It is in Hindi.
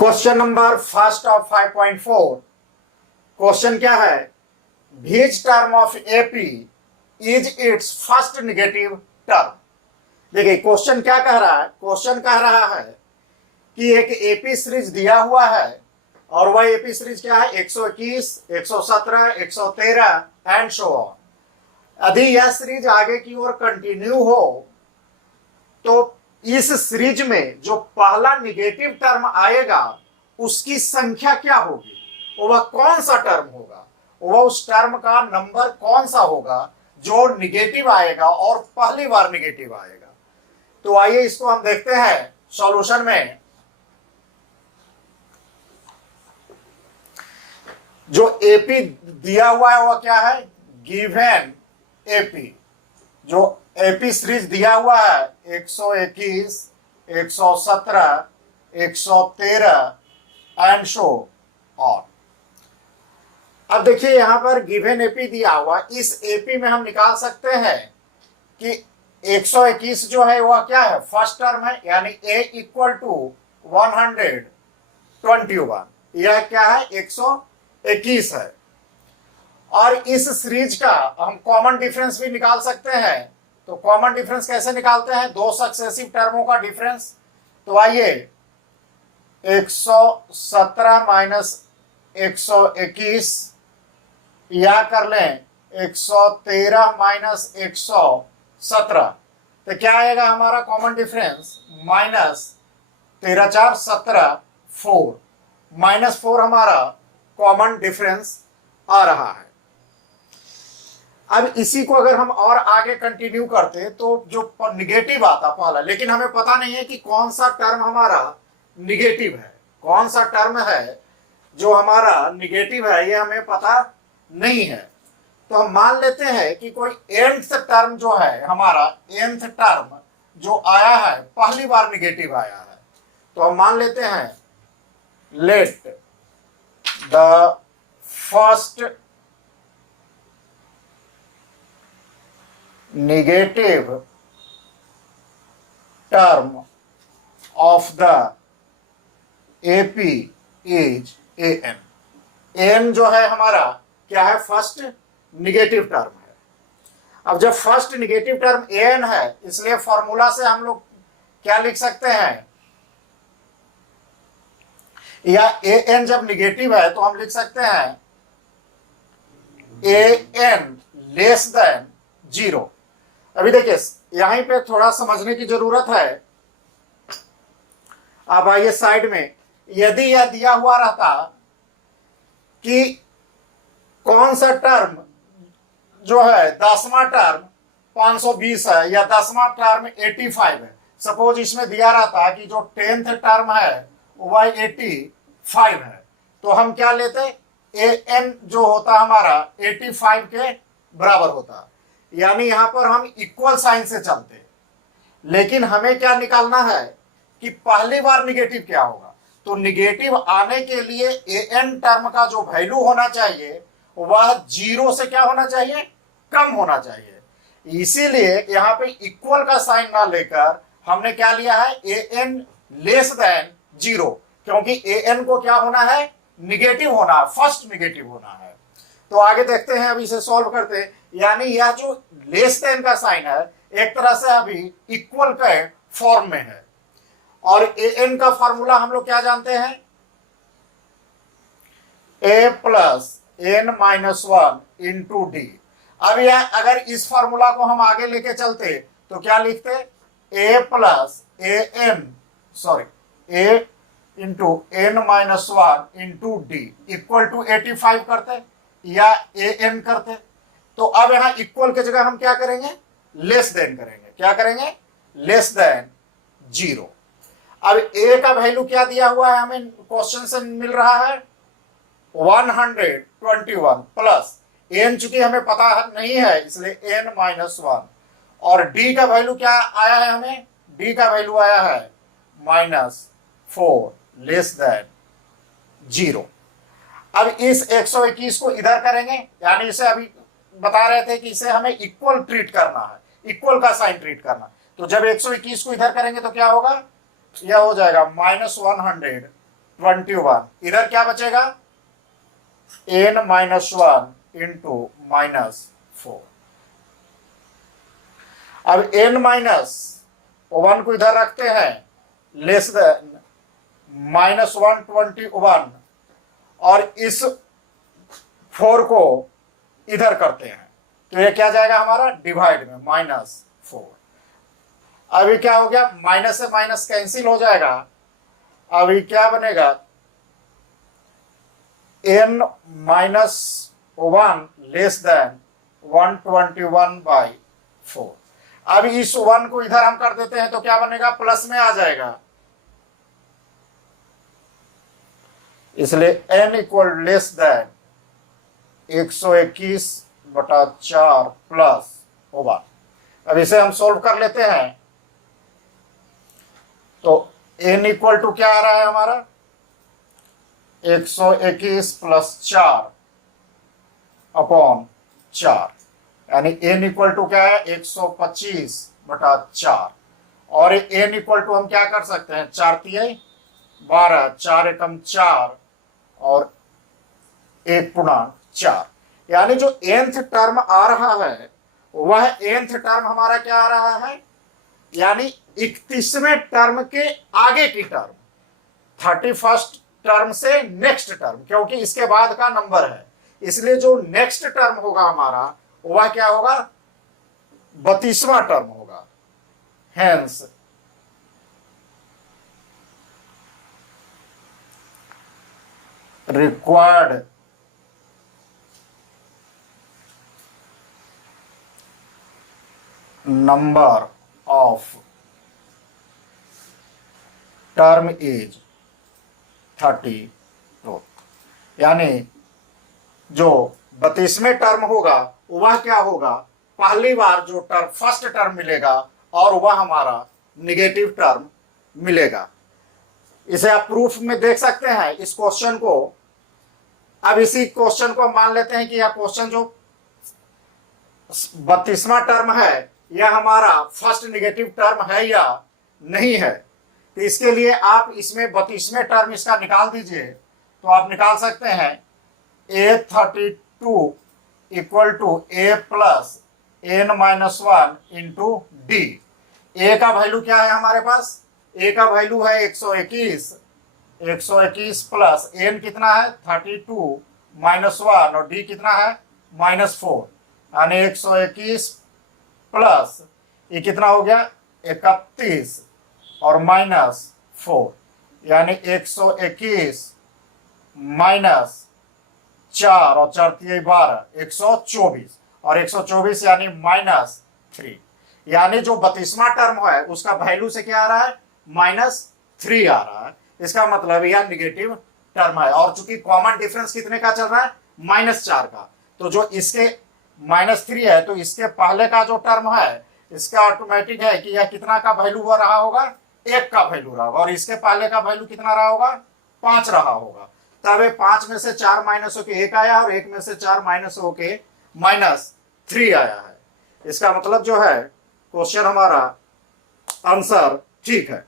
Question number first of 5.4। Question क्या है? Which term of AP is it's first negative term. देखिए क्वेश्चन क्या कह रहा है। क्वेश्चन कह रहा है कि एक एपी सीरीज दिया हुआ है और वह एपी सीरीज क्या है? 121, 117, 113 एंड सो ऑन। यदि यह सीरीज आगे की ओर कंटिन्यू हो तो इस सीरीज में जो पहला निगेटिव टर्म आएगा उसकी संख्या क्या होगी? वह कौन सा टर्म होगा? वह उस टर्म का नंबर कौन सा होगा जो निगेटिव आएगा और पहली बार निगेटिव आएगा? तो आइए इसको हम देखते हैं सॉल्यूशन में। जो एपी दिया हुआ है वह क्या है? Given AP. जो एपी सीरीज दिया हुआ है 121, 117, 113 एंड सो ऑन। अब देखिए यहां पर गिवन एपी दिया हुआ, इस एपी में हम निकाल सकते हैं कि 121 जो है वह क्या है? फर्स्ट टर्म है, यानी a इक्वल टू 121। यह क्या है? 121 है। और इस सीरीज का हम कॉमन डिफरेंस भी निकाल सकते हैं। तो कॉमन डिफरेंस कैसे निकालते हैं? दो सक्सेसिव टर्मों का डिफरेंस। तो आइए 117 माइनस 121 या कर लें 113 माइनस 117। तो क्या आएगा हमारा कॉमन डिफरेंस? माइनस 13 4 17 4 -4 हमारा कॉमन डिफरेंस आ रहा है। अब इसी को अगर हम और आगे कंटिन्यू करते तो जो निगेटिव आता पहला, लेकिन हमें पता नहीं है कि कौन सा टर्म हमारा निगेटिव है, कौन सा टर्म है जो हमारा निगेटिव है, ये हमें पता नहीं है। तो हम मान लेते हैं कि कोई nth टर्म जो है हमारा, nth टर्म जो आया है पहली बार निगेटिव आया है। तो हम मान लेते हैं let the first negative term of the AP is an। an जो है हमारा क्या है? फर्स्ट निगेटिव टर्म है। अब जब फर्स्ट निगेटिव टर्म an है, इसलिए फॉर्मूला से हम लोग क्या लिख सकते हैं? या an जब निगेटिव है तो हम लिख सकते हैं an लेस देन 0। अभी देखिए यहीं पे थोड़ा समझने की जरूरत है। अब आइए साइड में, यदि यह दिया हुआ रहता कि कौन सा टर्म जो है 10वां टर्म 520 है या 10वां टर्म 85 है, सपोज इसमें दिया रहता कि जो 10th टर्म है वह 85 है, तो हम क्या लेते? an जो होता हमारा 85 के बराबर होता, यानी यहां पर हम इक्वल साइन से चलते। लेकिन हमें क्या निकालना है कि पहली बार निगेटिव क्या होगा। तो निगेटिव आने के लिए an टर्म का जो वैल्यू होना चाहिए वह 0 से क्या होना चाहिए? कम होना चाहिए। इसीलिए यहां पे इक्वल का साइन ना लेकर हमने क्या लिया है? an लेस देन 0, क्योंकि an को क्या होना है? निगेटिव होना, फर्स्ट निगेटिव होना है। तो आगे देखते हैं, अब इसे सॉल्व करते हैं। यानी यह जो लेस देन का साइन है एक तरह से अभी इक्वल के फॉर्म में है। और an का फॉर्मूला हम लोग क्या जानते हैं? a plus n minus 1 into D. अब यह अगर इस फॉर्मूला को हम आगे लेके चलते तो क्या लिखते? a plus a into n minus 1 into D equal to 85 करते या an करते। तो अब यहां इक्वल की जगह हम क्या करेंगे? लेस देन करेंगे। क्या करेंगे? Less than 0। अब a का वैल्यू क्या दिया हुआ है हमें क्वेश्चन से मिल रहा है? 121 प्लस n चूंकि हमें पता नहीं है इसलिए n माइनस 1। और d का वैल्यू क्या आया है हमें? d का वैल्यू आया है -4 लेस देन 0। अब इस 121 को इधर करेंगे, यानी इसे अभी बता रहे थे कि इसे हमें इक्वल ट्रीट करना है, इक्वल का साइन ट्रीट करना। तो जब 121 को इधर करेंगे तो क्या होगा? यह हो जाएगा -100 21, इधर क्या बचेगा n-1 इंटू -4। अब n-1 को इधर रखते हैं, लेस देन -121, और इस 4 को इधर करते हैं, तो ये क्या जाएगा हमारा डिवाइड में -4। अभी क्या हो गया, माइनस से माइनस कैंसिल हो जाएगा। अभी क्या बनेगा, n-1 लेस देन 121/4। अब इस 1 को इधर हम कर देते हैं तो क्या बनेगा, प्लस में आ जाएगा, इसलिए n equal less than 121/4 plus 1। अब इसे हम सोल्व कर लेते हैं, तो n इक्वल टू क्या आ रहा है हमारा, 121 + 4 अपॉन 4, यानी n इक्वल टू क्या है 125/4। और n इक्वल टू हम क्या कर सकते हैं, 4×3 = 12, 4 × 4 और 1/4, यानी जो nth टर्म आ रहा है वह nth टर्म हमारा क्या आ रहा है, यानी 31वें टर्म के आगे की टर्म, 31st टर्म से नेक्स्ट टर्म, क्योंकि इसके बाद का नंबर है, इसलिए जो नेक्स्ट टर्म होगा हमारा वह क्या होगा, 32वां टर्म होगा। Hence required number of term is 32, यानी जो 32वें टर्म होगा वह क्या होगा, पहली बार जो टर्म फर्स्ट टर्म मिलेगा और वह हमारा निगेटिव टर्म मिलेगा। इसे आप प्रूफ में देख सकते हैं इस क्वेश्चन को। अब इसी क्वेश्चन को मान लेते हैं कि यह क्वेश्चन जो 32वां टर्म है यह हमारा फर्स्ट निगेटिव टर्म है या नहीं है। तो इसके लिए आप इसमें 32वें टर्म इसका निकाल दीजिए, तो आप निकाल सकते हैं A32 equal to A plus n-1 into डी। ए का वैल्यू क्या है हमारे पास, ए का वैल्यू है 121 प्लस n कितना है 32 -1 और डी कितना है -4, यानी 121 प्लस ये कितना हो गया 31 और -4, यानी 121 -4 और 4×3 = 12, 124 और 124 यानी -3, यानी जो 32वां टर्म है उसका वैल्यू से क्या आ रहा है -3 आ रहा है। इसका मतलब यह निगेटिव टर्म है, और चूंकि कॉमन डिफरेंस कितने का चल रहा है -4 का, तो जो इसके -3 है तो इसके पहले का जो टर्म है इसका ऑटोमेटिक है कि यह कितना का वैल्यू हुआ रहा होगा, 1 का वैल्यू रहा होगा, और इसके पहले का वैल्यू कितना रहा होगा 5 रहा होगा। तब 5 में से 4 माइनस होके 1 आया और 1 में से 4 माइनस होके -3 आया है। इसका मतलब जो है क्वेश्चन हमारा आंसर ठीक है।